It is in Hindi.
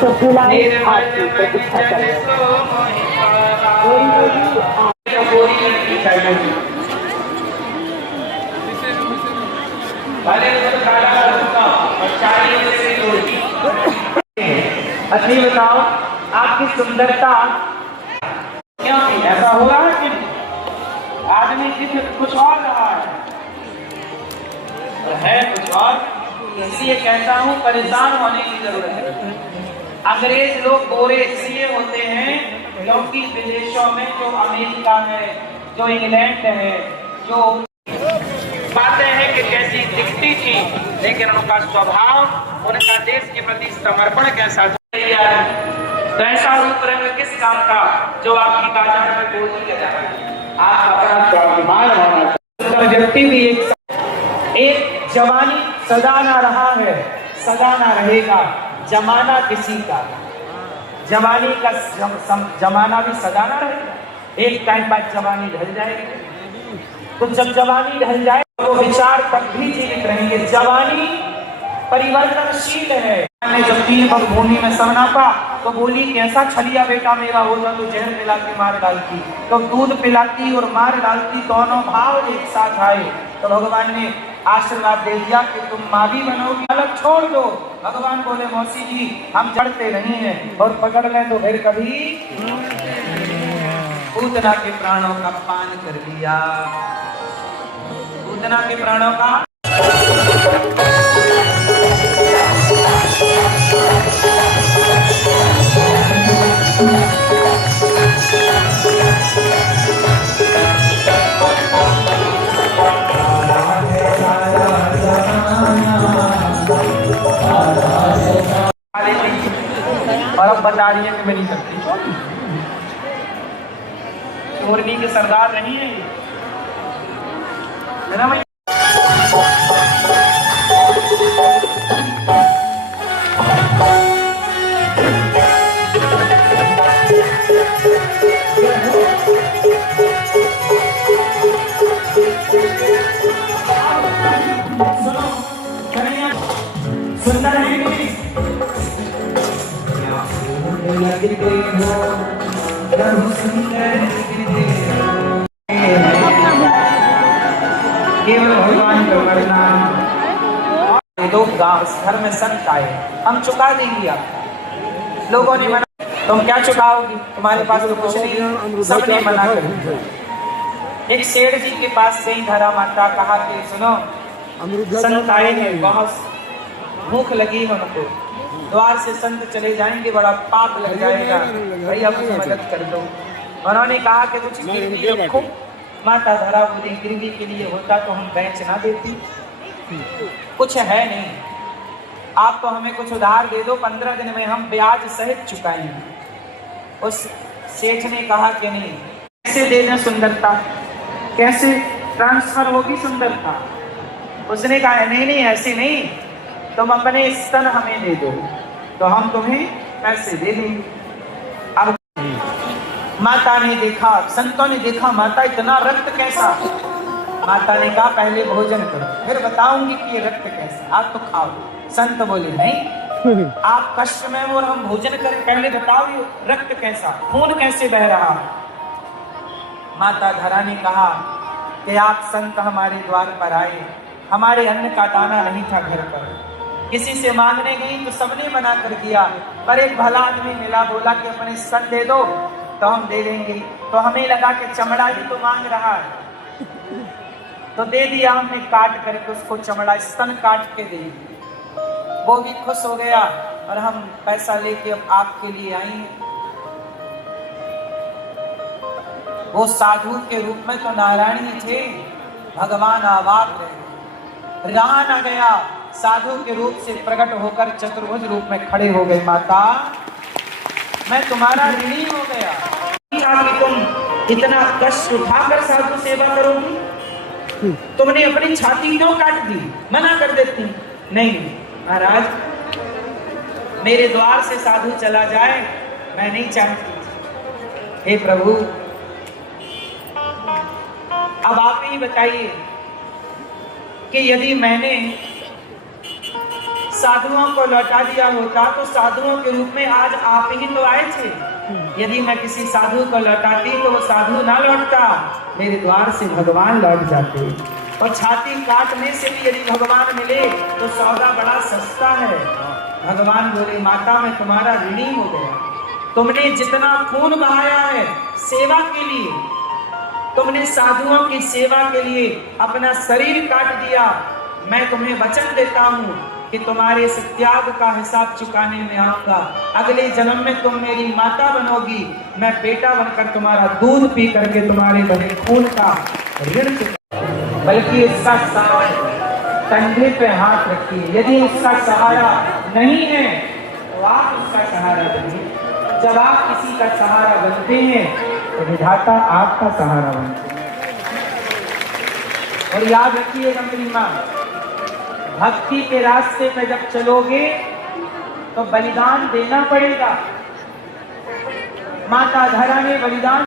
तो फिलहाल आपकी प्रतीक्षा करें। अच्छी बताओ आपकी सुंदरता क्यों ऐसा हो रहा है कि आदमी कुछ और रहा है कुछ और, इसलिए कहता हूँ परेशान होने की जरूरत है। अंग्रेज लोग गोरे इसलिए होते हैं क्योंकि विदेशों में जो अमेरिका है, जो इंग्लैंड है, जो बातें हैं कि कैसी दिखती थी, लेकिन उनका स्वभाव, उनका देश के प्रति समर्पण कैसा था। तो ऐसा रूप रंग किस काम का जो आपकी बाजार में बोल दिया जा रहा है। आप अपना स्वाभिमान होना चाहिए। व्यक्ति भी एक जवानी सदा ना रहा है, सदा ना रहेगा। जमाना किसी का, जवानी का जमाना भी सदा ना रहेगा। एक टाइम बाद जवानी ढल जाएगी, तो जब जवानी ढल जाए तो विचार तब भी जीवित रहेंगे। जवानी परिवर्तनशील है। जब 3 वर्ष भूमि में सब नापा तो बोली कैसा छलिया बेटा मेरा होता तो जहर पिला के मार डालती, तो दूध पिलाती और मार डालती, दोनों भाव एक साथ आए। तो भगवान ने आशीर्वाद दे दिया कि तुम माँ भी बनोगी, अलग छोड़ दो। भगवान बोले मौसी जी हम चढ़ते नहीं हैं, और पकड़ लें तो फिर कभी पूतना के प्राणों का पान कर लिया, पूतना के प्राणों का। और अब बता रही है कि मेरी शक्ति चोरनी के सरदार नहीं है ना भाई। सुंदर है केवल भगवान को करना। दो गांव घर में संत आए, हम चुका देंगे। आप लोगों ने मना, तुम क्या चुकाओगी, तुम्हारे पास तो कुछ नहीं। सबने मना कर दिया। एक सेठ जी के पास गई धरा माता, कहा कि सुनो संत आए हैं, बहुत भूख लगी है उनको, द्वार से संत चले जाएंगे, बड़ा पाप लग जाएगा, भैया कुछ मदद कर दो। उन्होंने कहा कि कुछ गिरवी रखो। माता धरा बोली गिरवी के लिए होता तो हम बेच ना देती, कुछ है नहीं, आप तो हमें कुछ उधार दे दो, 15 दिन में हम ब्याज सहित चुकाएंगे। उस सेठ ने कहा कि नहीं, कैसे दे दें सुंदरता, कैसे ट्रांसफर होगी सुंदरता। उसने कहा नहीं नहीं ऐसे नहीं, तुम अपने स्तन हमें दे दो तो हम तुम्हें पैसे दे देंगे। अब माता ने देखा, संतों ने देखा माता इतना रक्त कैसा। माता ने कहा पहले भोजन करो फिर बताऊंगी कि ये रक्त कैसा, आप तो खाओ। संत बोले नहीं, आप कष्ट में हो और हम भोजन करें, पहले बताओ ये रक्त कैसा, खून कैसे बह रहा है। माता धरा ने कहा कि आप संत हमारे द्वार पर आए, हमारे अन्न का दाना नहीं था घर पर, किसी से मांगने गई तो सबने मना कर दिया, पर एक भला आदमी मिला, बोला कि अपने स्तन दे दो तो हम दे देंगे। तो हमें लगा कि चमड़ा ही तो मांग रहा है, तो दे दिया हमने, काट करके उसको चमड़ा स्तन काट के दे दिया। वो भी खुश हो गया और हम पैसा लेके अब आपके लिए आई हैं। वो साधु के रूप में तो नारायण ही थे, भगवान आवाज रहे, रहा न गया, साधु के रूप से प्रकट होकर चतुर्भुज रूप में खड़े हो गए। माता मैं तुम्हारा ऋणी हो गया, तुम इतना कष्ट उठाकर साधु सेवा करोगी, तुमने अपनी छाती क्यों काट दी, मना कर देती। नहीं महाराज, मेरे द्वार से साधु चला जाए मैं नहीं चाहती। हे प्रभु अब आप ही बताइए कि यदि मैंने साधुओं को लौटा दिया होता तो साधुओं के रूप में आज आप ही तो आए थे। यदि मैं किसी साधु को लौटाती तो वो साधु ना लौटता, मेरे द्वार से भगवान लौट जाते। और छाती काटने से भी यदि भगवान मिले तो सौदा बड़ा सस्ता है। भगवान बोले, माता मैं तुम्हारा ऋणी हो गया। तुमने जितना खून बहाया है सेवा के लिए, तुमने साधुओं की सेवा के लिए अपना शरीर काट दिया, मैं तुम्हें वचन देता हूँ कि तुम्हारे इस त्याग का हिसाब चुकाने में आऊंगा। अगले जन्म में तुम मेरी माता बनोगी, मैं बेटा बनकर तुम्हारा दूध पी करके तुम्हारे बने खून का ऋण चुका। बल्कि इसका कंधे पे हाथ रखिए। यदि उसका सहारा नहीं है तो आप उसका सहारा बनिए। जब आप किसी का सहारा बनते हैं तो विधाता आपका सहारा बनते हैं। और याद रखिएगा मेरी माँ, भक्ति के रास्ते पे जब चलोगे तो बलिदान देना पड़ेगा। माता धरा ने बलिदान